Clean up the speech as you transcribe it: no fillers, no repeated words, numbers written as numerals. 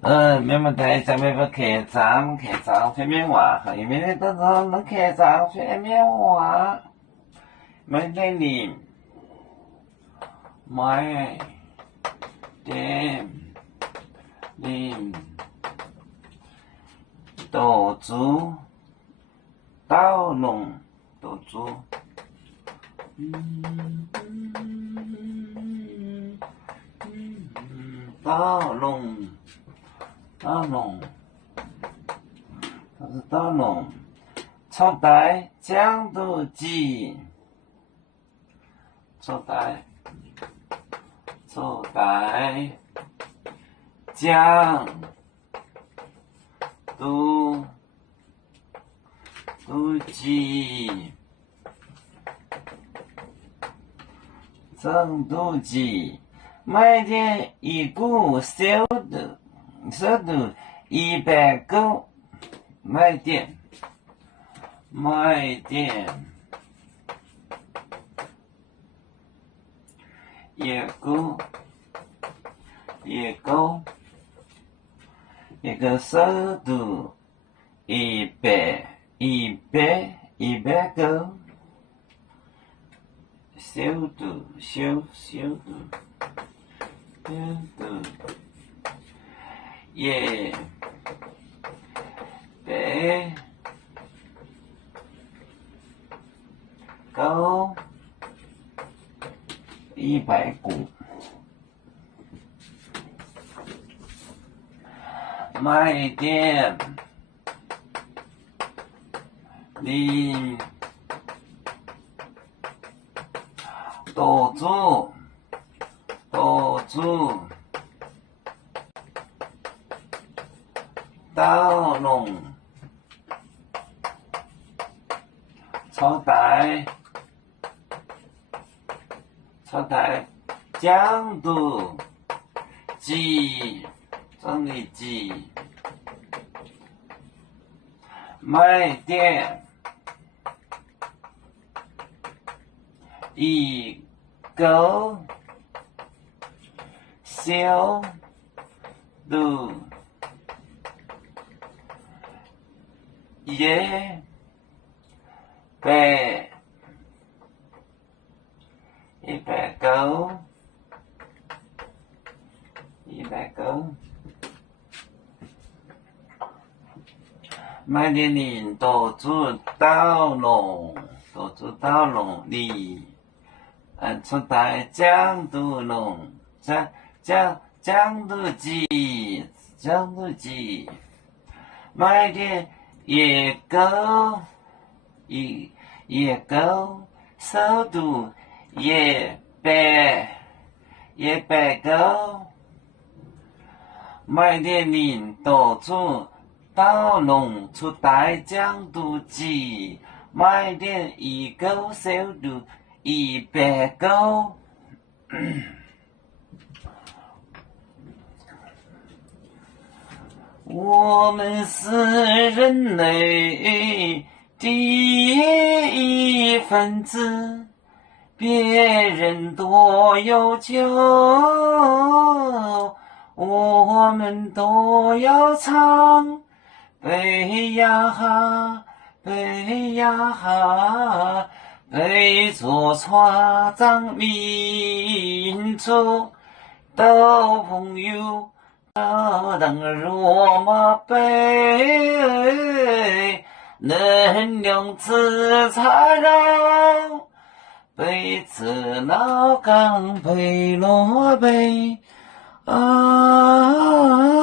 咩問題？就咩個劇站片面話，係咩得咗？那劇站片面話，ไม่ได้นิ่มไม่ได้นิ่ม斗猪刀龙斗猪。刀龙，刀龙，它是刀龙。初代江都鸡，初代江都鸡，成都鸡。卖点一股小的100个，卖点一个速度100个，小度。也得高100股，卖点你多做刀龙初代江都鸡，整理鸡，卖点一个小度100个，买点零多做刀龙里，初代江都龙，江都鸡，买点一个速度100个，买点零多做刀龙初代江都鸡，买点一个速度100个。我们是人类第一分子，别人多要求，我们都要唱。背呀背着船长民族的朋友，当罗马杯，能量自缠绕，被子老港被落杯啊。